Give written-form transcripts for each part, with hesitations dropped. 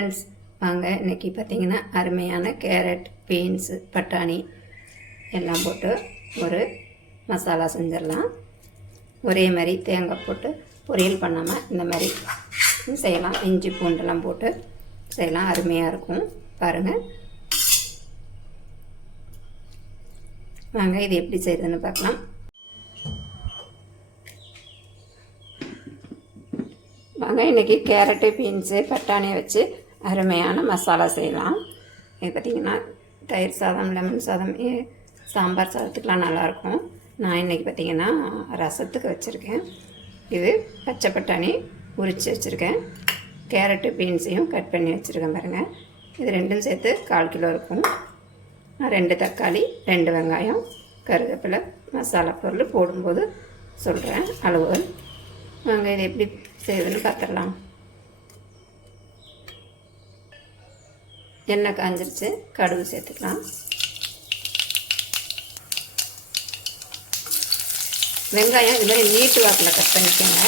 Friends, வாங்க இன்றைக்கி பார்த்திங்கன்னா அருமையான கேரட், பீன்ஸு, பட்டாணி எல்லாம் போட்டு ஒரு மசாலா செஞ்சிடலாம். ஒரே மாதிரி தேங்காய் போட்டு பொரியல் பண்ணாமல் இந்த மாதிரி செய்யலாம். இஞ்சி பூண்டெல்லாம் போட்டு செய்யலாம், அருமையாக இருக்கும். பாருங்கள், வாங்க இது எப்படி செய்யுதுன்னு பார்க்கலாம். வாங்க இன்றைக்கி கேரட்டு, பீன்ஸு, பட்டாணியை வச்சு அருமையான மசாலா செய்யலாம். இது பார்த்திங்கன்னா தயிர் சாதம், லெமன் சாதம், சாம்பார் சாதத்துக்கெலாம் நல்லாயிருக்கும். நான் இன்றைக்கி பார்த்திங்கன்னா ரசத்துக்கு வச்சுருக்கேன். இது பச்சை பட்டாணி உரித்து வச்சுருக்கேன். கேரட்டு, பீன்ஸையும் கட் பண்ணி வச்சுருக்கேன் பாருங்கள். இது ரெண்டும் சேர்த்து 1/4 கிலோ இருக்கும். 2 தக்காளி, 2 வெங்காயம், கருவேப்பிலை, மசாலா பொருள் போடும்போது சொல்கிறேன் அளவு. வாங்க இது எப்படி செய்யுதுன்னு பார்த்துடலாம். எண்ணெய் காஞ்சிருச்சு, கடுகு சேர்த்துக்கலாம். வெங்காயம் இது மாதிரி நீட்டு வாக்கில் கட் பண்ணிக்கோங்க.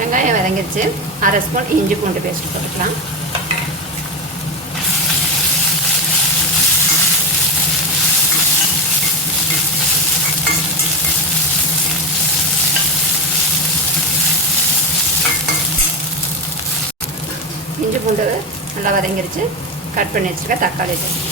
வெங்காயம் வதங்கிடுச்சு. 1/2 ஸ்பூன் இஞ்சி பூண்டு பேஸ்ட் போட்டுக்கலாம். இஞ்சி பூண்டு நல்லா வதங்கிடுச்சு. கட் பண்ணி வச்சுருக்க தக்காளி சேர்த்து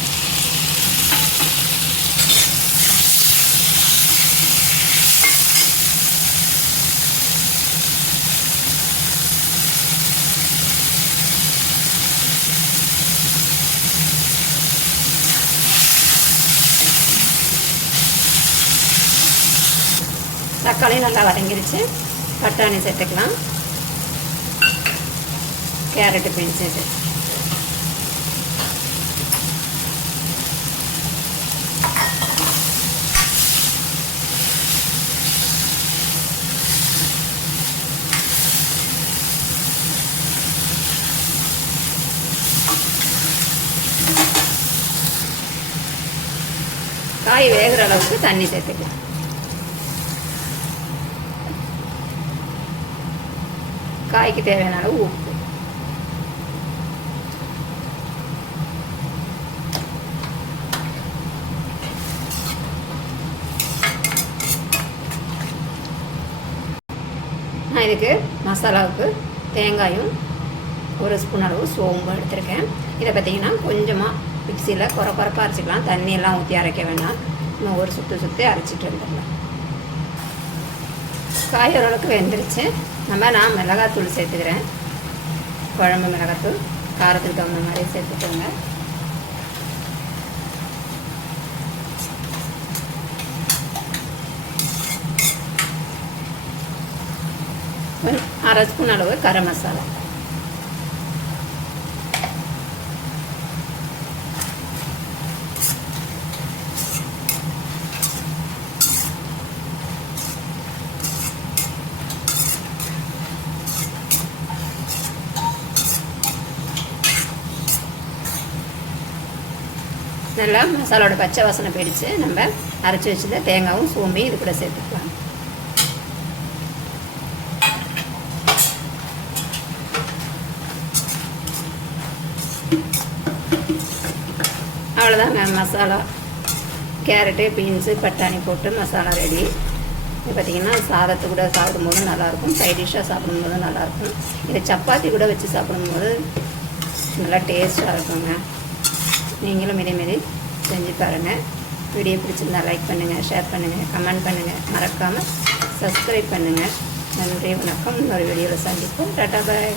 தக்காளி நல்லா வதங்கிடுச்சு. பட்டாணி சேர்த்துக்கலாம். கேரட்டு, பீன்ஸ் சேர்த்து காய் வேகிற அளவுக்கு தண்ணி சேர்த்துக்கலாம். காய்க்கு தேவையான அளவு உப்பு. நான் இதுக்கு மசாலாவுக்கு தேங்காயும் 1 ஸ்பூன் அளவு சோம்பு எடுத்திருக்கேன். இதை பார்த்திங்கன்னா கொஞ்சமாக மிக்சியில் குறப்பாக அரைச்சிக்கலாம். தண்ணியெல்லாம் ஊற்றி அரைக்க வேண்டாம். இன்னும் ஒரு சுற்றி அரைச்சிட்டு வந்துடலாம். காய் ஓரளவுக்கு வெந்துருச்சு. நான் மிளகாத்தூள் சேர்த்துக்கிறேன். குழம்பு மிளகாத்தூள் காரத்துக்கு தகுந்த மாதிரி சேர்த்துக்கோங்க. ஒரு 1/2 ஸ்பூன் அளவு கரம் மசாலா. நல்லா மசாலாவோட பச்சை வாசனை போயிடுச்சு. நம்ம அரைச்சி வச்சுருந்த தேங்காயும் சோம்பையும் இது கூட சேர்த்துக்கலாம். அவ்வளோதாங்க, மசாலா கேரட்டு, பீன்ஸு, பட்டாணி போட்டு மசாலா ரெடி. இது பார்த்திங்கன்னா சாதத்து கூட சாப்பிடும்போது நல்லாயிருக்கும். சைட் டிஷ்ஷாக சாப்பிடும்போது நல்லாயிருக்கும். இதை சப்பாத்தி கூட வச்சு சாப்பிடும்போது நல்லா டேஸ்ட்டாக இருக்குங்க. நீங்களும் இதேமாரி செஞ்சு பாருங்கள். வீடியோ பிடிச்சிருந்தா லைக் பண்ணுங்கள், ஷேர் பண்ணுங்கள், கமெண்ட் பண்ணுங்கள், மறக்காமல் சப்ஸ்கிரைப் பண்ணுங்கள். நன்றி, வணக்கம். இன்னொரு வீடியோவில் சந்திப்போம். டாடா, பாய்.